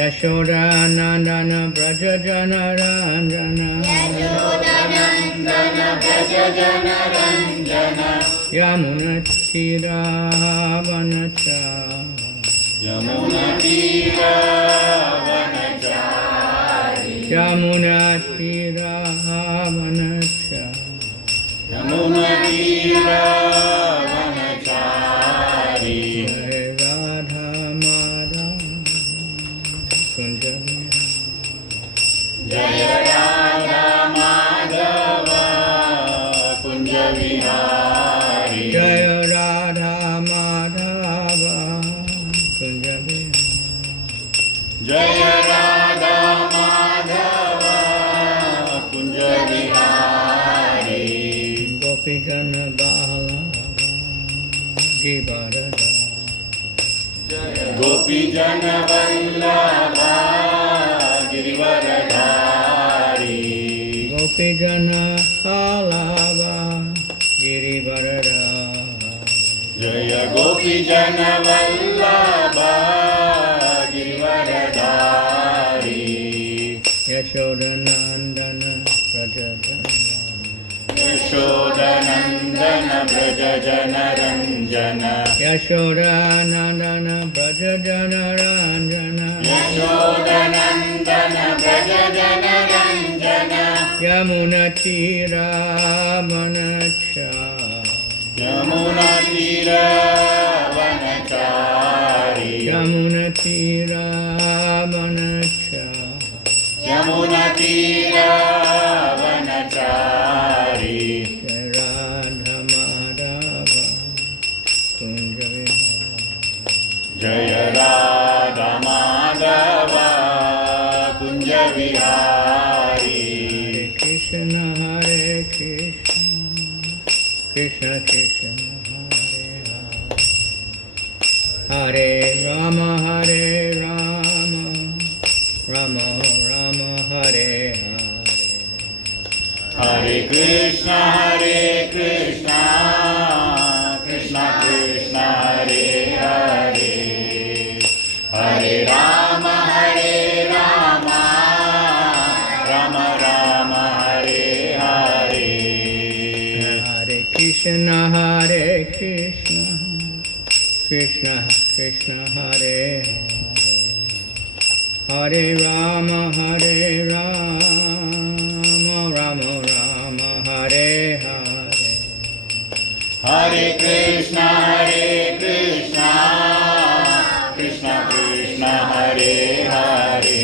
Yashodanandana Braja Janaranjana Yashodanandana Braja Janaranjana Yamunatiravanachari Radha Madhava Kunja Jaya Radha Madhava Kunja Vihari Jaya Radha Madhava Kunja Jaya Radha Madhava Kunja Vihari Gopijana Bahala Givarada Gopijana Vallabha Girivaradhari Gopijana Balava Girivarada Jaya Gopijana Vallabha Girivaradhari Yashodanandana Yashodanandana Braja Janaranjana Yashodanandana Braja Janaranjana Yashodanandana Braja Janaranjana Yamunatiravanachari Yamunatiravanachari Yamunatiravanachari Radha Madhava Kunja Jaya Radha Madhava Kunja Vihari Krishna Hare Krishna Krishna Krishna Hare Rama Hare Rama Rama Rama Hare Hare Hare Krishna Krishna Krishna Hare Hare Hare Rama Rama Rama Hare Hare Hare Krishna Krishna Krishna Hare Hare Hare Rama Rama Rama Hare Hare Hare Krishna Krishna Krishna Hare Hare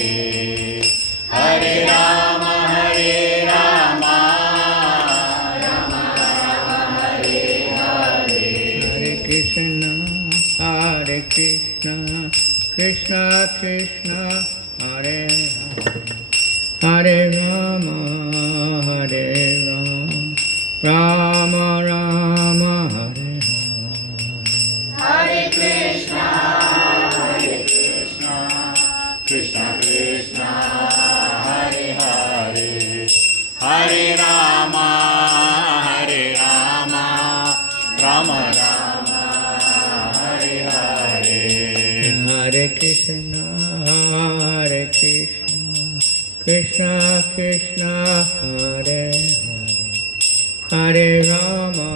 Hare Rama Rama Hare Hare Hare Krishna Krishna Krishna Hare Hare Hare Rama Rama Rama Hare Hare Hare Krishna Krishna Hare Hare Hare Rama Rama Hare Hare Hare Krishna Krishna Krishna Hare Hare Hare Rama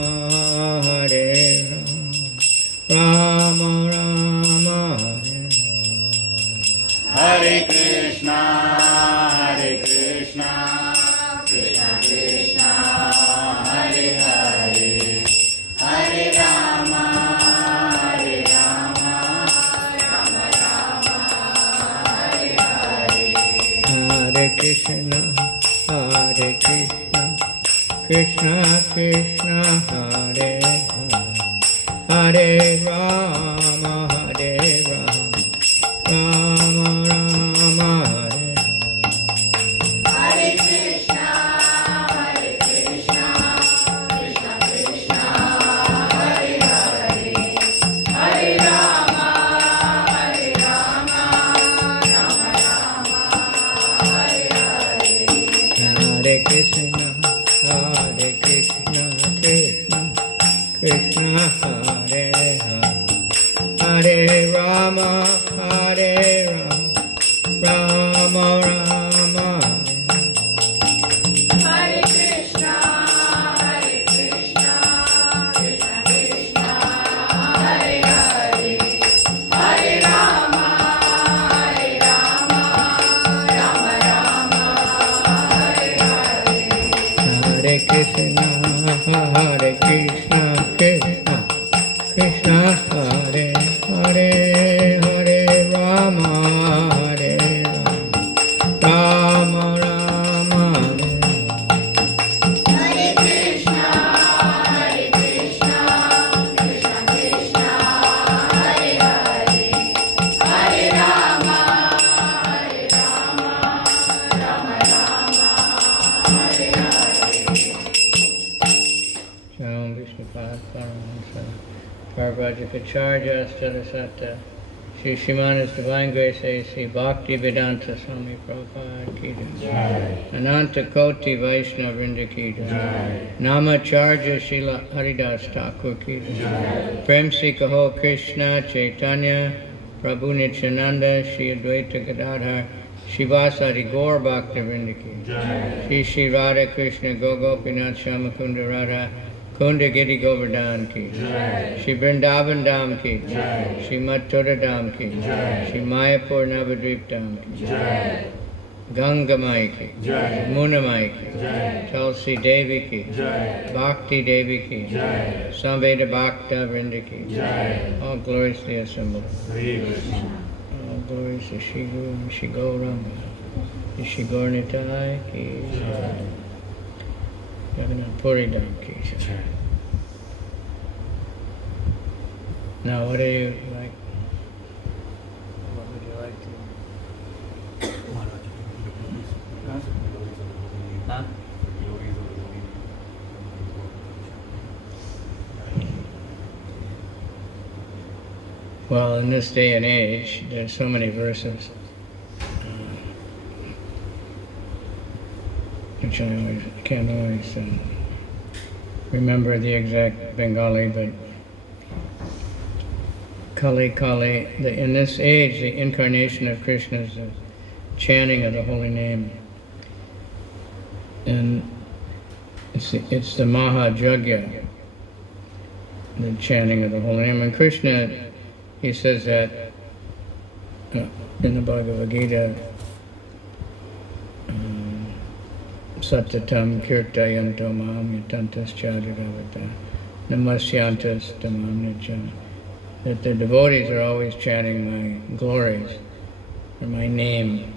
Rama Rama Hare Hare Hare Krishna Krishna Krishna Hare Hare Hare Rama Hare Krishna Krishna Krishna Hare Hare Hare Rama Rama Rama Hare Hare Krishna Krishna Krishna Hare Hare Hare Rama Rama Rama Hare Hare Krishna, Krishna Krishna, Hare Hare, Hare Rama, Hare Rama, Rama Rama. Hare Krishna, Krishna Krishna, Hare Hare, Hare Rama, Rama Rama, Hare Hare. Hare Krishna, Krishna Krishna, Hare Hare, Hare Rama, Hare Rama, Rama Rama, Hare Krishna, Krishna Krishna, Hare Hare, Hare Rama, Rama Rama, Hare Hare. Shalom Vishnu Paramahamsa Parvajikacharya Stadasata Shri Shimana's Divine Grace A.C. Bhakti Vedanta Swami Prabhupada Ki Jai. Ananta Koti Vaishnava Vrinda Ki Jai. Namacharya Srila Haridas Thakur Ki Jai. Prem Se Kaho Krishna Chaitanya Prabhu Nityananda Shri Advaita Gadadhar Shivasari Gaur Bhakta Vrinda Ki Jai. Shri Shri Radha Krishna Gopinath Shamakunda Radha Kunda Giri Govardhan Ki Jai. Shri Vrindavan Dham Ki Jai. Shri Mathura Dham Ki Jai. Shri Mayapur Navadvip Dham Ki Jai. Ganga Mai Ki Jai. Muna Mai Ki Jai. Tulsi Devi Ki Jai. Bhakti Devi Ki Jai. Samveda Bhakta Vrinda Ki Jai. All glories to the assembled. All glories to Shri Guru and Shri Gauranga. Shri Gaurnitai Ki Jai. Jagannath Puri Dham Ki Jai. Now, what do you like? What would you like to? Huh? Well, in this day and age, there's so many verses, which I can't always remember the exact Bengali, but Kali Kali, in this age, the incarnation of Krishna is the chanting of the holy name. And it's the Mahajagya, the chanting of the holy name. And Krishna, he says that in the Bhagavad Gita, Satatam kirtayanto mam yatantas chaduravata namasyantas tamam nijam. That the devotees are always chanting my glories, or my name.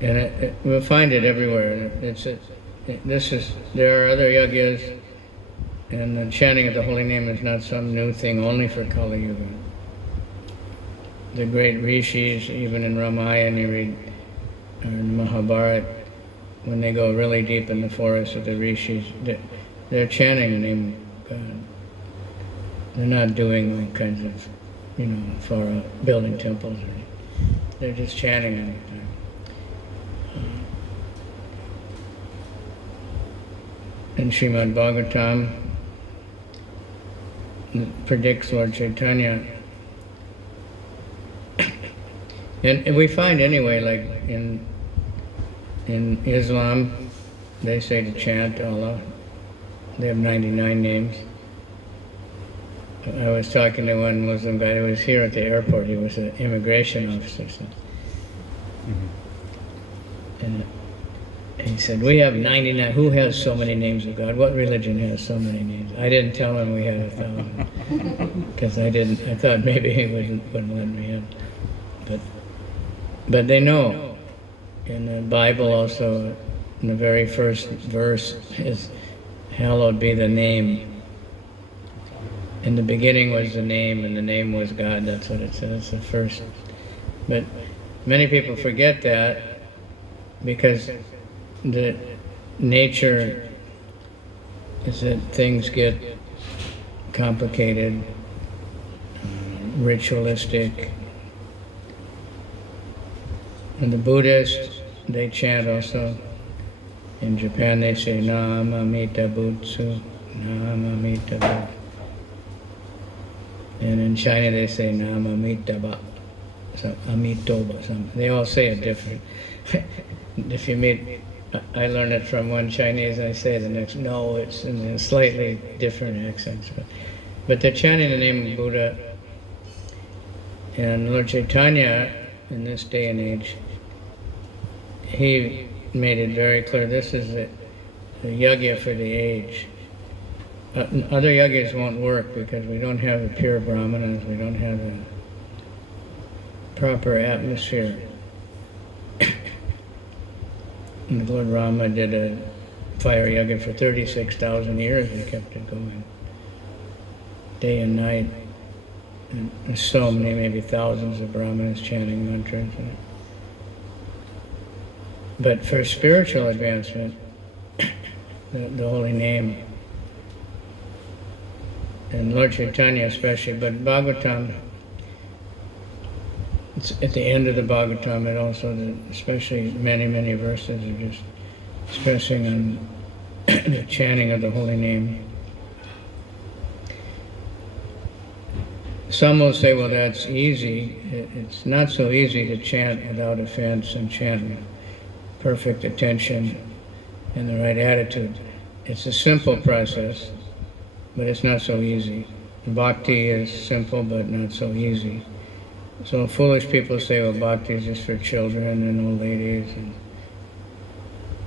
And we'll find it everywhere. There are other yagyas, and the chanting of the holy name is not some new thing only for Kali Yuga. The great rishis, even in Ramayana, you read, or in Mahabharata, when they go really deep in the forest of the rishis, they're chanting the name of God. They're not doing all kinds of, far out, building temples or anything. They're just chanting all the time. And Srimad Bhagavatam predicts Lord Chaitanya. And we find anyway, like in Islam, they say to chant Allah. They have 99 names. I was talking to one Muslim guy who was here at the airport. He was an immigration officer. And he said, we have 99. Who has so many names of God? What religion has so many names? I didn't tell him we had 1,000. Because I thought maybe he wouldn't let me in. But they know. In the Bible also, in the very first verse is, hallowed be the name. In the beginning was the name, and the name was God. That's what it says, the first. But many people forget that because the nature is that things get complicated, ritualistic. And the Buddhists they chant also. In Japan they say Nam Amita Butsu, Nam Amita Butsu. And in China they say Nam Amitabha, some Amitoba, some. They all say it different. If you meet, I learned it from one Chinese, I say the next, no, it's in a slightly different accents. But they're chanting the name of Buddha. And Lord Chaitanya, in this day and age, he made it very clear, this is the yajna for the age. Other yajnas won't work because we don't have the pure brahmanas, we don't have the proper atmosphere. And Lord Rama did a fire yajna for 36,000 years, he kept it going, day and night. And there's so many, maybe thousands of brahmanas chanting mantras. But for spiritual advancement, the holy name, and Lord Chaitanya especially, but Bhagavatam, it's at the end of the Bhagavatam, it also, especially many, many verses are just stressing on the chanting of the holy name. Some will say, well, that's easy. It's not so easy to chant without offense and chant with perfect attention and the right attitude. It's a simple process, but it's not so easy. Bhakti is simple, but not so easy. So foolish people say, well, bhakti is just for children and old ladies and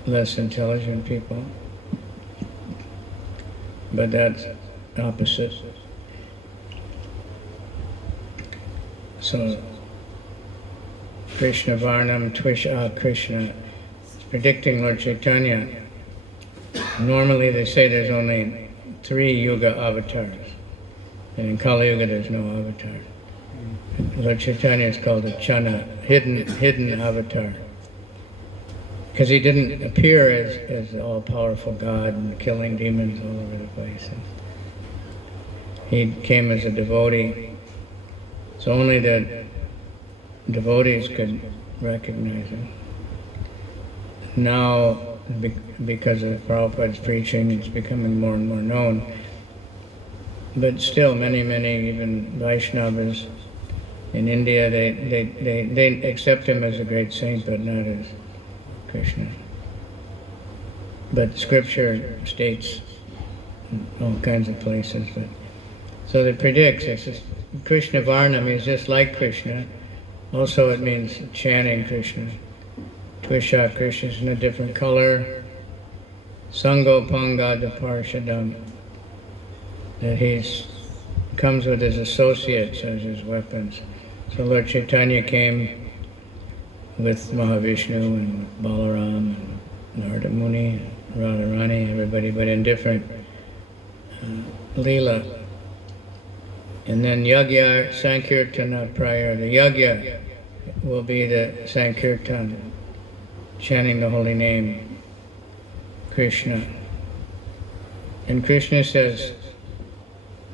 less intelligent people. But that's opposite. So, Krishna Varnam Tvisha Krishna, it's predicting Lord Chaitanya. Normally they say there's only 3 yuga avatars, and in Kali Yuga there's no avatar. Lord Chaitanya is called a Chana, hidden avatar, because he didn't appear as the all-powerful God and killing demons all over the place. He came as a devotee. So only the devotees could recognize him. Now, because of Prabhupada's preaching, it's becoming more and more known. But still, many, even Vaishnavas in India, they accept him as a great saint, but not as Krishna. But Scripture states in all kinds of places. So it predicts, it's just, Krishna Varna means just like Krishna. Also it means chanting Krishna. Tvisha Krishna is in a different color. Sango Pangada Parshadam. That he comes with his associates as his weapons. So Lord Chaitanya came with Mahavishnu and Balaram and Narada Muni, Radharani, everybody, but in different Leela. And then Yagya Sankirtana prior. The Yagya will be the Sankirtan, chanting the holy name, Krishna. And Krishna says,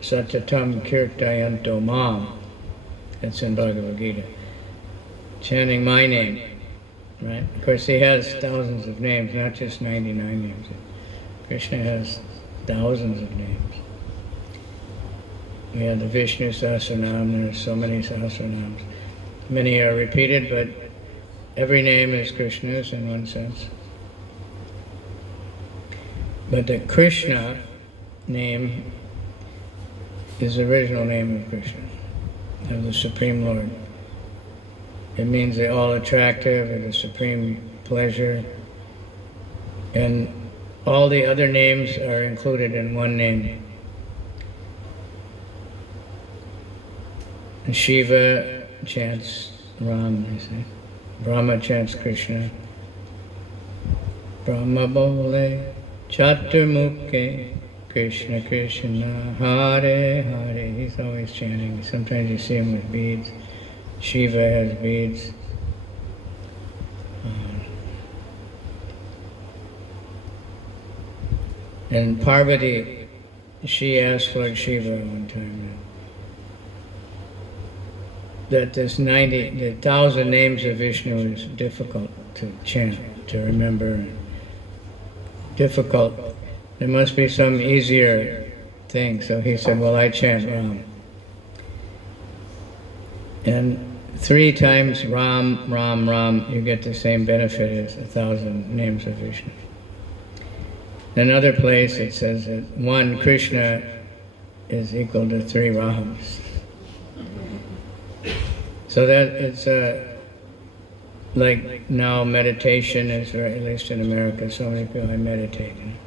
Satatam Kirtayanto Mam. That's in Bhagavad Gita. Chanting my name, right? Of course, he has thousands of names, not just 99 names. Krishna has thousands of names. We have the Vishnu Sahasranam, there are so many Sahasranams. Many are repeated, but every name is Krishna's in one sense. But the Krishna name is the original name of Krishna, of the Supreme Lord. It means the all-attractive or the supreme pleasure. And all the other names are included in one name. Shiva chants Ram, they say. Brahma chants Krishna. Brahma bole chaturmukhe Krishna Krishna Hare Hare. He's always chanting. Sometimes you see him with beads. Shiva has beads. And Parvati, she asked Lord Shiva one time that the 1,000 names of Vishnu is difficult to chant, to remember. Difficult. There must be some easier thing. So he said, well, I chant Ram. And 3 times Ram, Ram, Ram, you get the same benefit as 1,000 names of Vishnu. In another place it says that 1 Krishna is equal to 3 Rams. So that it's like now meditation is very, at least in America, so many people are meditating.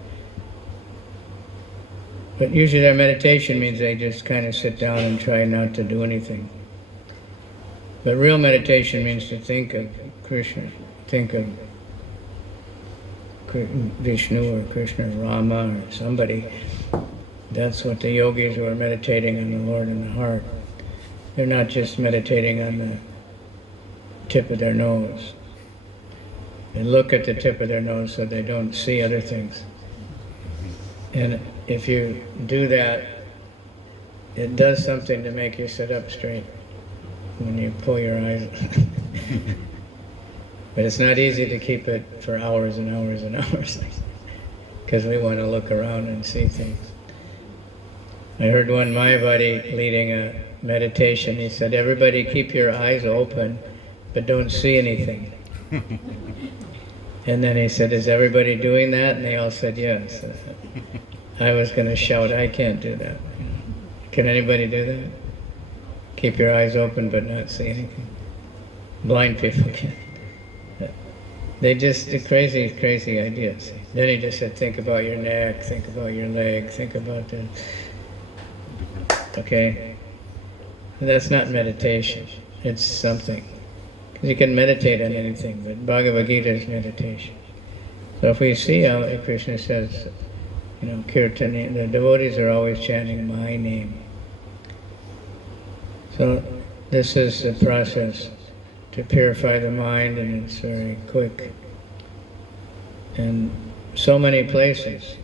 But usually their meditation means they just kind of sit down and try not to do anything. But real meditation means to think of Krishna, think of Vishnu or Krishna or Rama or somebody. That's what the yogis who are meditating on the Lord in the heart. They're not just meditating on the tip of their nose. They look at the tip of their nose so they don't see other things. And if you do that, it does something to make you sit up straight when you pull your eyes. But it's not easy to keep it for hours and hours and hours, because we want to look around and see things. I heard one Mayavadi leading a meditation. He said, everybody keep your eyes open, but don't see anything. And then he said, is everybody doing that? And they all said yes. I was going to shout, I can't do that. Can anybody do that? Keep your eyes open but not see anything. Blind people can. They just do crazy, crazy ideas. Then he just said, think about your neck, think about your leg, think about the... Okay? That's not meditation. It's something. Because you can meditate on anything, but Bhagavad Gita is meditation. So if we see how Krishna says, you know, Kirtani, the devotees are always chanting my name. So this is the process to purify the mind, and it's very quick. And so many places,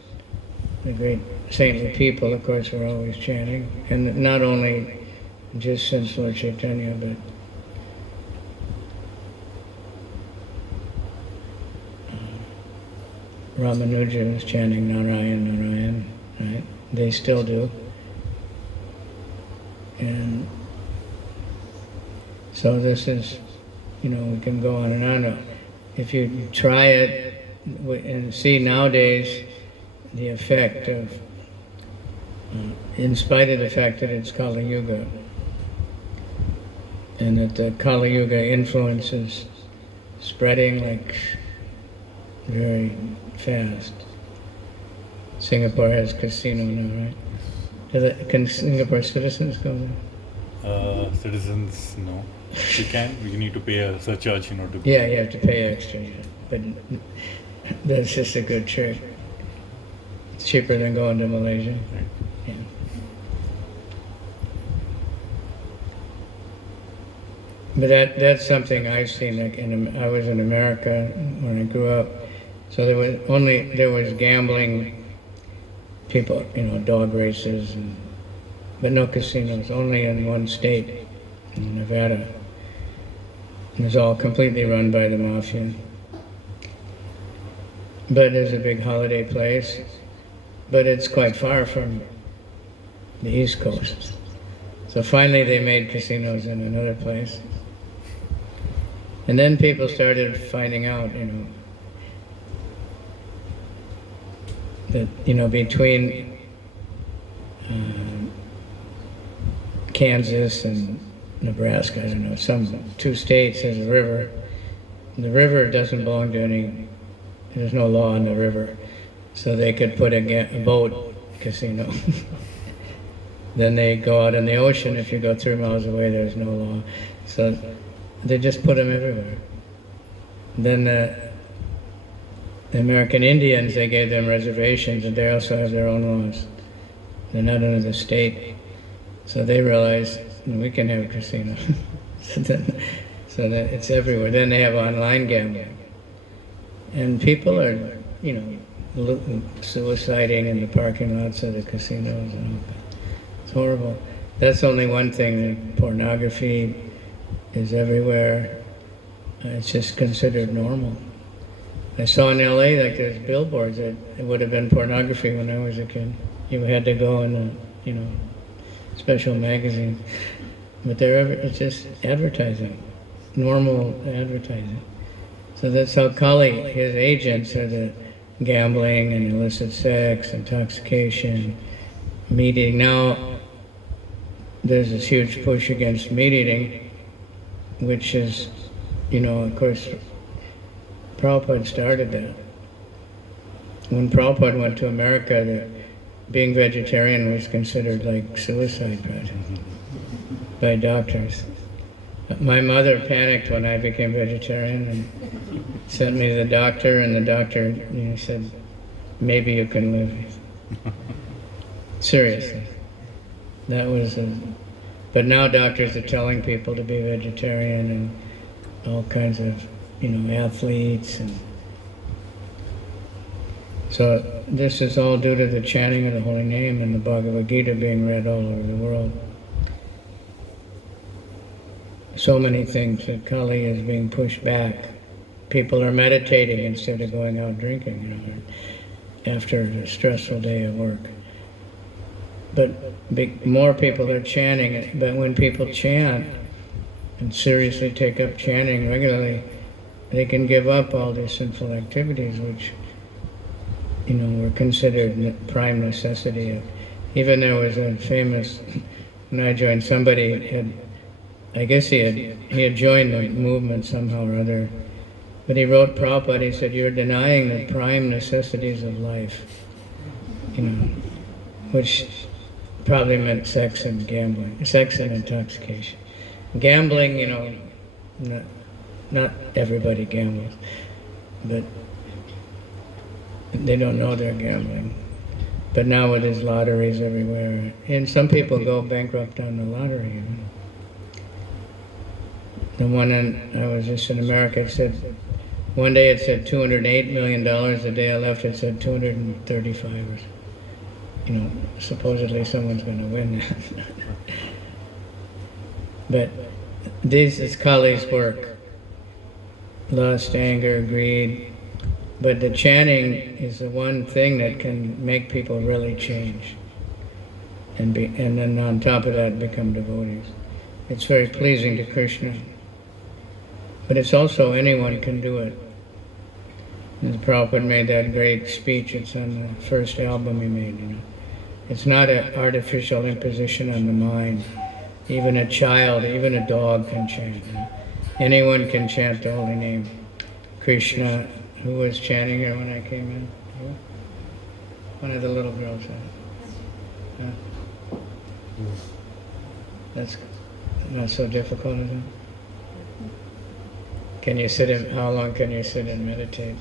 the great saintly people, of course, are always chanting. And not only just since Lord Chaitanya, but Ramanuja is chanting Narayan, Narayan, right? They still do. And so this is, you know, we can go on and on. If you try it and see nowadays the effect of, in spite of the fact that it's Kali Yuga, and that the Kali Yuga influence is spreading like very fast. Singapore has casino now, right? Can Singapore citizens go there? Citizens, no. You can. You need to pay a surcharge in order to... Yeah, you have to pay extra. But that's just a good trick. It's cheaper than going to Malaysia. Right. Yeah. But that's something I've seen. Like I was in America when I grew up, so there was gambling, people, you know, dog races, but no casinos. Only in one state, in Nevada. It was all completely run by the mafia. But it's a big holiday place. But it's quite far from the East Coast. So finally they made casinos in another place. And then people started finding out, you know, that, you know, between Kansas and Nebraska, I don't know, some 2 states, there's a river. The river doesn't belong to any, there's no law on the river. So they could put a boat casino. Then they go out in the ocean. If you go 3 miles away, there's no law. So they just put them everywhere. Then the American Indians, they gave them reservations, and they also have their own laws. They're not under the state. So they realized, we can have a casino. So that it's everywhere. Then they have online gambling. And people are, you know, suiciding in the parking lots of the casinos. It's horrible. That's only one thing. Pornography is everywhere. It's just considered normal. I saw in LA like there's billboards that it would have been pornography when I was a kid. You had to go in a, special magazine. But it's just advertising, normal advertising. So that's how Kali, his agents are the gambling and illicit sex, intoxication, meat eating. Now there's this huge push against meat eating, which is, of course, Prabhupada started that. When Prabhupada went to America, being vegetarian was considered like suicide by doctors. My mother panicked when I became vegetarian and sent me to the doctor, and the doctor said, maybe you can live. Seriously. That was but now doctors are telling people to be vegetarian, and all kinds of athletes, and so this is all due to the chanting of the holy name and the Bhagavad Gita being read all over the world. So many things that Kali is being pushed back. People are meditating instead of going out drinking, after a stressful day of work. But more people are chanting it. But when people chant and seriously take up chanting regularly, they can give up all these sinful activities, which were considered prime necessity. Even there was a famous, when I joined, somebody had, I guess he had joined the movement somehow or other, but he wrote Prabhupada, he said, you're denying the prime necessities of life, which probably meant sex and gambling, sex and intoxication. Gambling, not everybody gambles, but they don't know they're gambling. But now it is lotteries everywhere, and some people go bankrupt on the lottery. The one I was just in America, it said, one day it said $208 million, the day I left it said 235 or something. Supposedly someone's going to win that. But this is Kali's work. Lust, anger, greed. But the chanting is the one thing that can make people really change. And then on top of that become devotees. It's very pleasing to Krishna. But it's also anyone can do it. And Prabhupada made that great speech, it's on the first album he made, It's not an artificial imposition on the mind. Even a child, even a dog can chant. Anyone can chant the holy name. Krishna, who was chanting here when I came in? Who? One of the little girls. That's not so difficult, is it? Can you how long can you sit and meditate?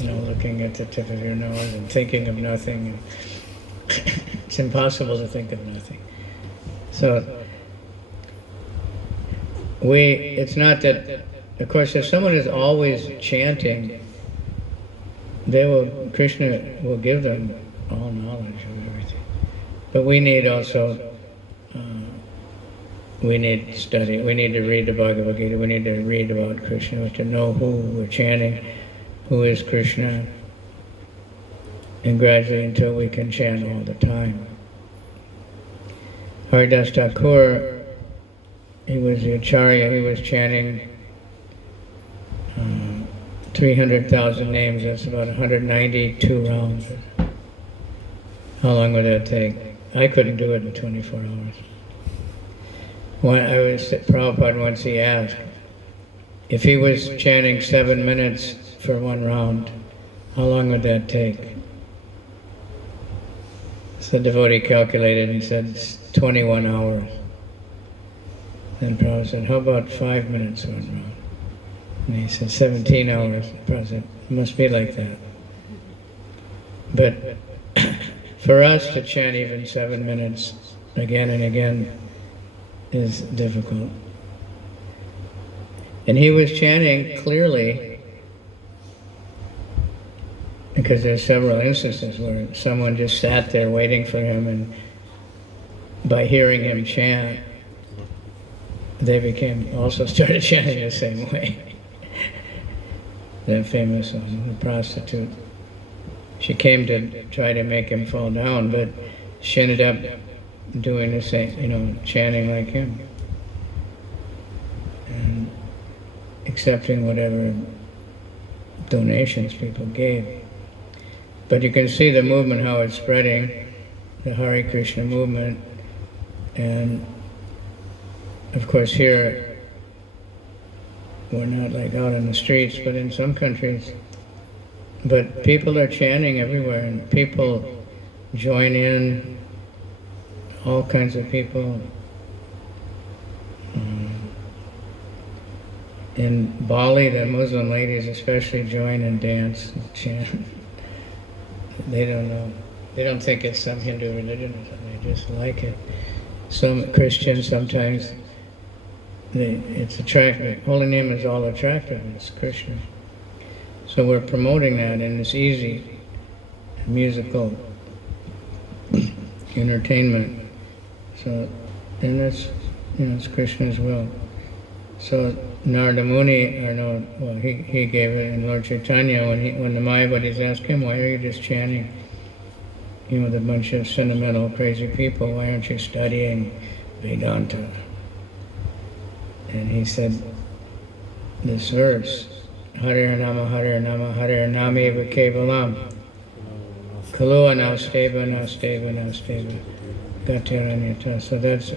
Looking at the tip of your nose and thinking of nothing. It's impossible to think of nothing. So, it's not that, of course, if someone is always chanting, Krishna will give them all knowledge of everything. But we need also, we need study, we need to read the Bhagavad Gita, we need to read about Krishna, to know who we're chanting, who is Krishna, and gradually until we can chant all the time. Haridas Thakur, he was the Acharya, he was chanting 300,000 names, that's about 192 rounds. How long would that take? I couldn't do it in 24 hours. Prabhupada once he asked, if he was chanting 7 minutes for one round, how long would that take? So the devotee calculated and said, it's 21 hours. Then Prabhupada said, how about 5 minutes for one round? And he said, 17 hours. Prabhupada said, it must be like that. But for us to chant even 7 minutes again and again is difficult. And he was chanting clearly, because there's several instances where someone just sat there waiting for him, and by hearing him chant, they also started chanting the same way. the famous the prostitute. She came to try to make him fall down, but she ended up doing the same, chanting like him. And accepting whatever donations people gave. But you can see the movement, how it's spreading, the Hare Krishna movement. And of course here, we're not like out in the streets, but in some countries. But people are chanting everywhere, and people join in, all kinds of people. In Bali, the Muslim ladies especially join and dance and chant. They don't know. They don't think it's some Hindu religion or something. They just like it. Some Christians sometimes, it's attractive. Holy name is all attractive. It's Krishna. So we're promoting that, and it's easy. Musical entertainment. So, and that's, it's Krishna's will. So Narada Muni, he gave it, and Lord Chaitanya, when the Mayavadis asked him, why are you just chanting, with a bunch of sentimental, crazy people, why aren't you studying Vedanta? And he said this verse, Hare Nama, Hare Nama, Hare Nameva Kevalam, Kalua Nausteva, Nausteva, Nausteva, Gatiranyata. So that's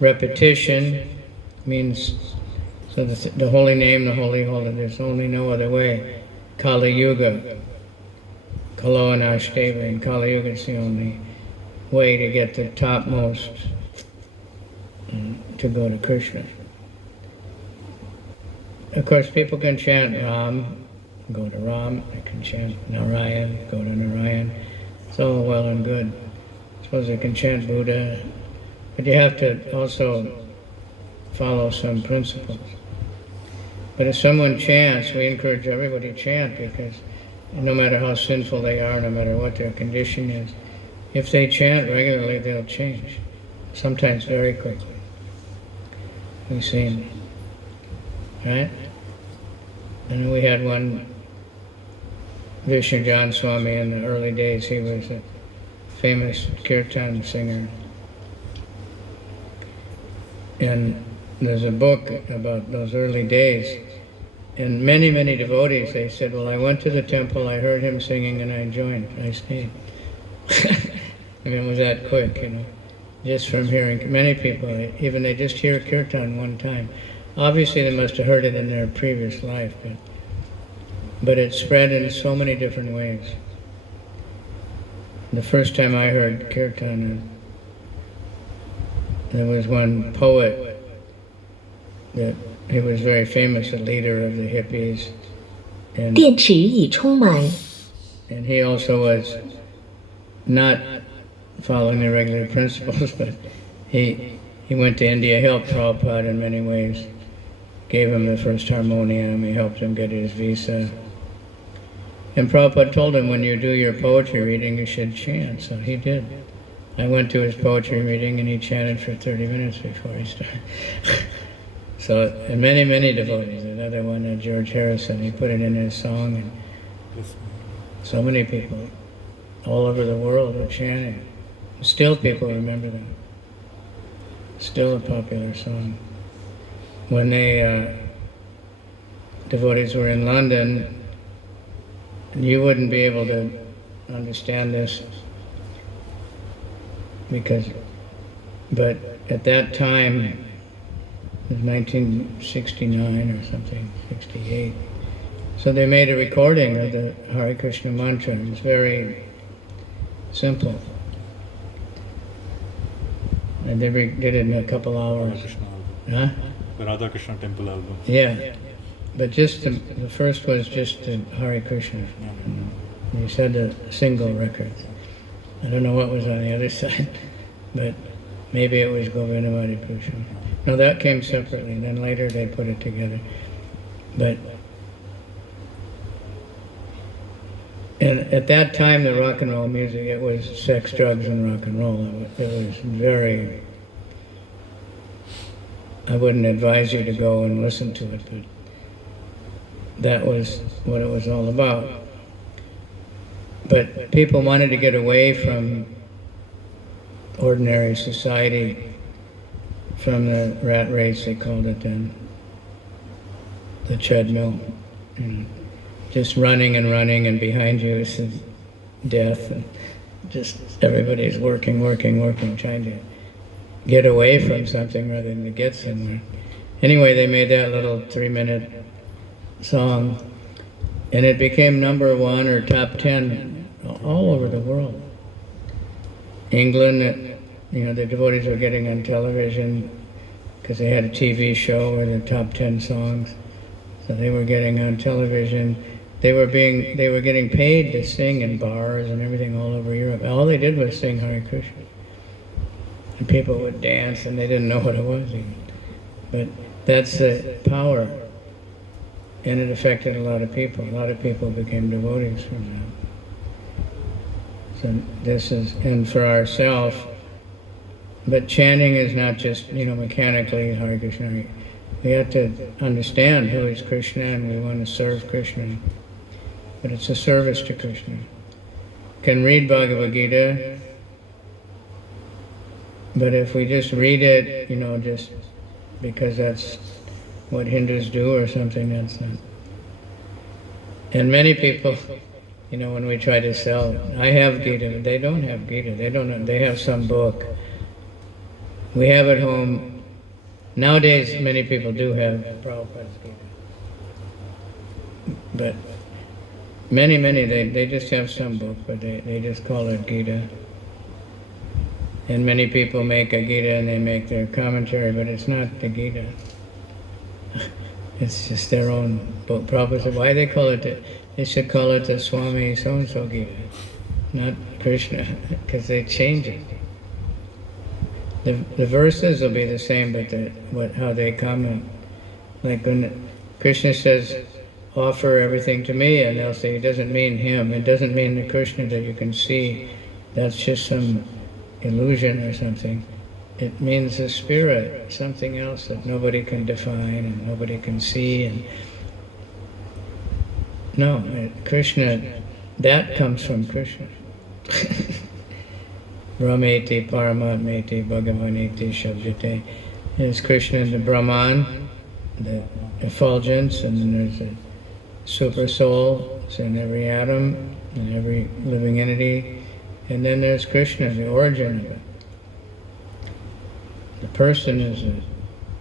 repetition, means, so the holy name, the holy, there's only no other way. Kali Yuga, Kaloa Nausteva, and Kali Yuga is the only way to get the topmost, to go to Krishna. Of course, people can chant Ram, go to Ram. They can chant Narayan, go to Narayan. It's all well and good. I suppose they can chant Buddha, but you have to also follow some principles. But if someone chants, we encourage everybody to chant, because no matter how sinful they are, no matter what their condition is, if they chant regularly, they'll change. Sometimes very quickly. We've seen, right? And we had one, Vishnu Jan Swami, in the early days. He was a famous kirtan singer. And there's a book about those early days. And many, many devotees, they said, well, I went to the temple, I heard him singing, and I joined. I stayed. I mean, it was that quick, just from hearing. Many people, even they just hear kirtan one time. Obviously, they must have heard it in their previous life, but it spread in so many different ways. The first time I heard kirtan, there was one poet that he was very famous, a leader of the hippies, and 电池已充满， and he also was not following the regular principles, but he went to India, helped Prabhupada in many ways, gave him the first harmonium, he helped him get his visa. And Prabhupada told him, when you do your poetry reading, you should chant, so he did. I went to his poetry reading, and he chanted for 30 minutes before he started. So, and many, many devotees. Another one, George Harrison, he put it in his song, and so many people all over the world are chanting. Still people remember that. Still a popular song. When devotees were in London, you wouldn't be able to understand this, but at that time, it was 1969 or something, 68. So they made a recording of the Hare Krishna mantra. It was very simple. And they did it in a couple hours. Huh? The Radha Krishna temple album. Yeah. But just the first was just the Hare Krishna. You said the single record. I don't know what was on the other side, but maybe it was Govindamadi Purusham. No, that came separately. Then later they put it together. And at that time, the rock and roll music, it was sex, drugs, and rock and roll. It was very... I wouldn't advise you to go and listen to it, that was what it was all about. But people wanted to get away from ordinary society, from the rat race, they called it then, the treadmill. And just running and running, and behind you is death, and just everybody's working, trying to get away from something rather than to get somewhere. Anyway, they made that little 3-minute song, and it became #1 or top 10 all over the world. England, the devotees were getting on television because they had a TV show with the top 10 songs. So they were getting on television. They were getting paid to sing in bars and everything all over Europe. All they did was sing Hare Krishna. And people would dance, and they didn't know what it was even. But that's the power. And it affected a lot of people. A lot of people became devotees from that. So this is, and for ourselves, but chanting is not just, mechanically Hare Krishna. We have to understand who is Krishna, and we want to serve Krishna. But it's a service to Krishna. You can read Bhagavad Gita, but if we just read it, just because that's what Hindus do or something, that's not. And many people, when we try to sell, I have Gita, they don't have Gita, they have some book. We have at home. Nowadays, many people do have Prabhupada's Gita. But many, they just have some book, but they just call it Gita. And many people make a Gita and they make their commentary, but it's not the Gita. It's just their own book. Prabhupada said, why they call it they should call it the Swami so-and-so Gita, not Krishna, because they change it. The verses will be the same, but how they comment. Like when Krishna says, offer everything to me, and they'll say, it doesn't mean him, it doesn't mean the Krishna that you can see, that's just some illusion or something. It means the spirit, something else that nobody can define and nobody can see. And no, Krishna, that comes from Krishna. Brahmeti, Paramatmeti, Bhagavaneti, Shabdite. There's Krishna, the Brahman, the effulgence, and then there's the super soul, it's in every atom, in every living entity. And then there's Krishna, the origin of it. The person is a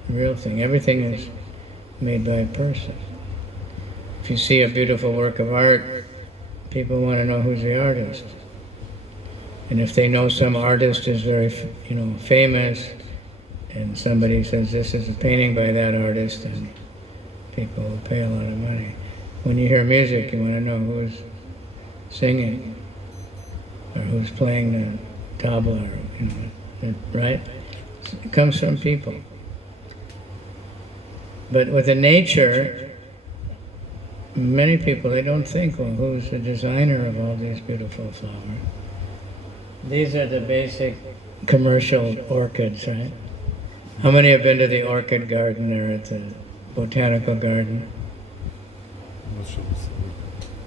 real thing. Everything is made by a person. If you see a beautiful work of art, people want to know who's the artist. And if they know some artist is very, famous, and somebody says this is a painting by that artist, then people will pay a lot of money. When you hear music, you want to know who's singing, or who's playing the tabla, right? It comes from people. But with the nature, many people, they don't think, well, who's the designer of all these beautiful flowers? These are the basic commercial orchids, right? How many have been to the orchid garden there at the botanical garden?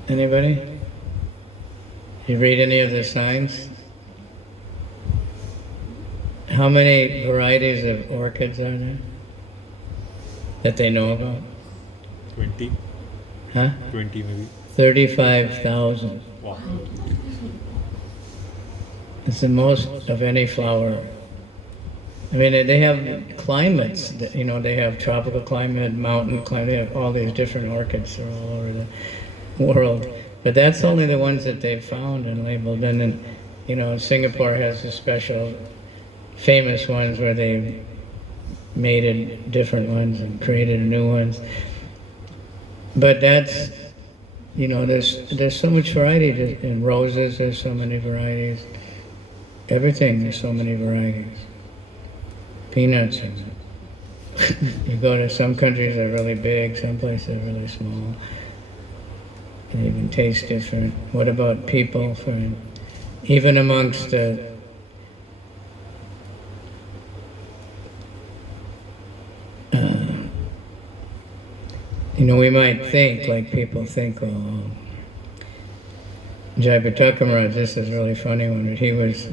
Anybody? You read any of the signs? How many varieties of orchids are there that they know about? 20? Huh? 20 maybe. 35,000. Wow. It's the most of any flower. I mean, they have climates, they have tropical climate, mountain climate, they have all these different orchids, they're all over the world. But that's only the ones that they've found and labeled. And then, Singapore has the special, famous ones where they mated different ones and created new ones. But that's, there's so much variety. In roses, there's so many varieties. Everything, there's so many varieties. Peanuts. You go to some countries, they're really big, some places they're really small. And they even taste different. What about people? Even amongst we might think, like people think, oh, Kavichandra Maharaj, this is really funny one, but he was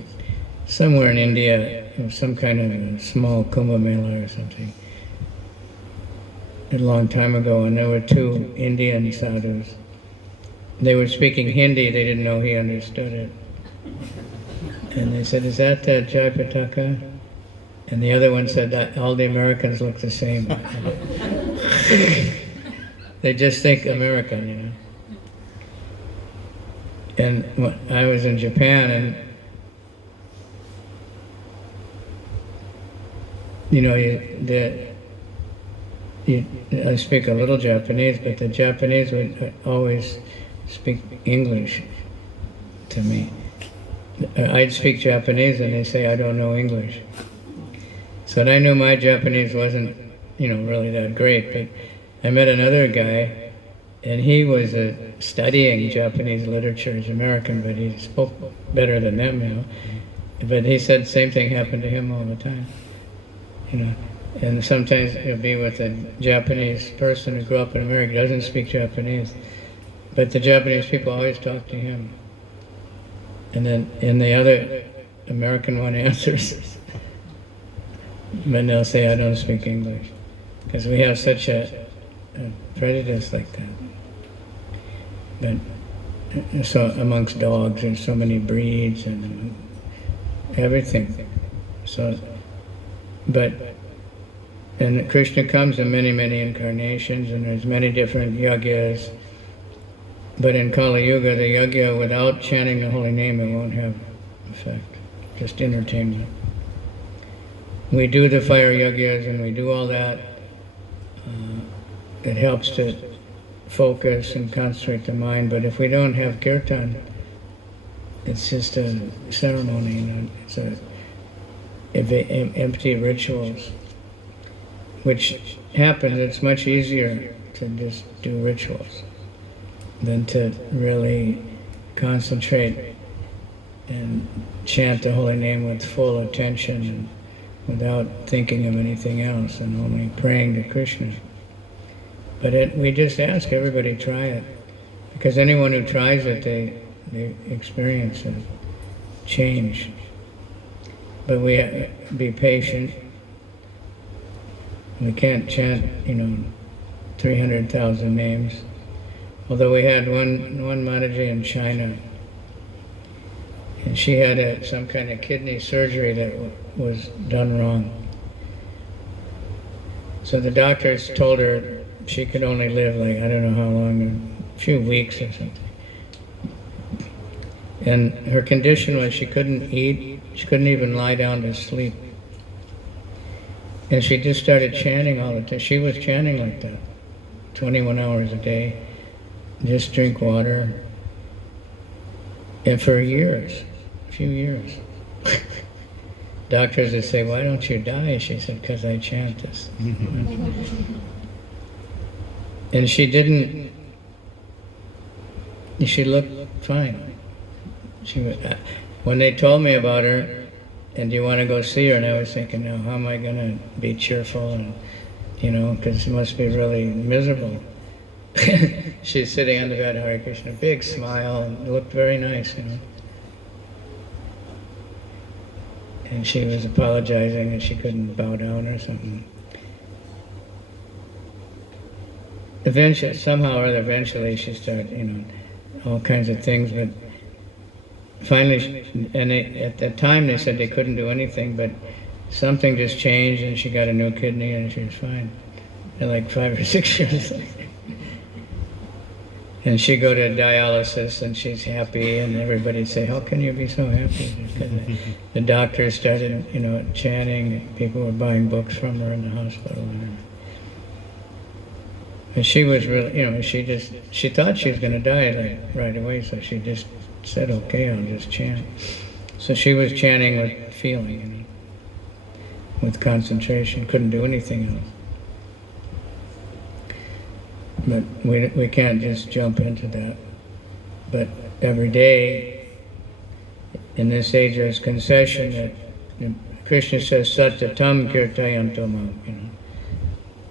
somewhere in India, some kind of a small Kumbh Mela or something, a long time ago, and there were two Indian sadhus. They were speaking Hindi, they didn't know he understood it. And they said, is that Jayapataka? And the other one said, that all the Americans look the same. They just think American, And when I was in Japan, and I speak a little Japanese, but the Japanese would always speak English to me. I'd speak Japanese and they say I don't know English. So I knew my Japanese wasn't, really that great, but I met another guy and he was studying Japanese literature. He's American, but he spoke better than them, But he said the same thing happened to him all the time, And sometimes he'll be with a Japanese person who grew up in America, doesn't speak Japanese, but the Japanese people always talk to him. And then the other American one answers, but they'll say, I don't speak English, because we have such a prejudice like that. But so amongst dogs, there's so many breeds and everything. So, and Krishna comes in many, many incarnations, and there's many different yagyas. But in Kali Yuga, the yagya, without chanting the holy name, it won't have effect. Just entertainment. We do the fire yagyas and we do all that. It helps to focus and concentrate the mind. But if we don't have kirtan, it's just a ceremony. It's empty rituals. Which happens, it's much easier to just do rituals than to really concentrate and chant the holy name with full attention and without thinking of anything else and only praying to Krishna. But we just ask everybody try it, because anyone who tries it, they experience a change. But we have to be patient. We can't chant, 300,000 names. Although we had one Mataji in China, and she had some kind of kidney surgery that was done wrong. So the doctors told her she could only live I don't know how long, a few weeks or something. And her condition was she couldn't eat, she couldn't even lie down to sleep. And she just started chanting all the time. She was chanting like that, 21 hours a day. Just drink water. And for years, a few years. Doctors would say, why don't you die? She said, because I chant this. And she didn't, she looked fine. When they told me about her, and do you want to go see her? And I was thinking, now, how am I going to be cheerful? And, because it must be really miserable. She's sitting on the bed, Hare Krishna, a big smile, and looked very nice, And she was apologizing that she couldn't bow down or something. Eventually, somehow or other, eventually she started, all kinds of things, but finally, at that time they said they couldn't do anything, but something just changed and she got a new kidney and she was fine. In 5 or 6 years later. And she'd go to dialysis and she's happy, and everybody'd say, how can you be so happy? Because the doctors started, chanting, people were buying books from her in the hospital. And she was really, she thought she was going to die right away, so she just said, okay, I'll just chant. So she was chanting with feeling, with concentration, couldn't do anything else. But we can't just jump into that. But every day, in this age, there's concession that Krishna says, Satya tam kirtayanto mam,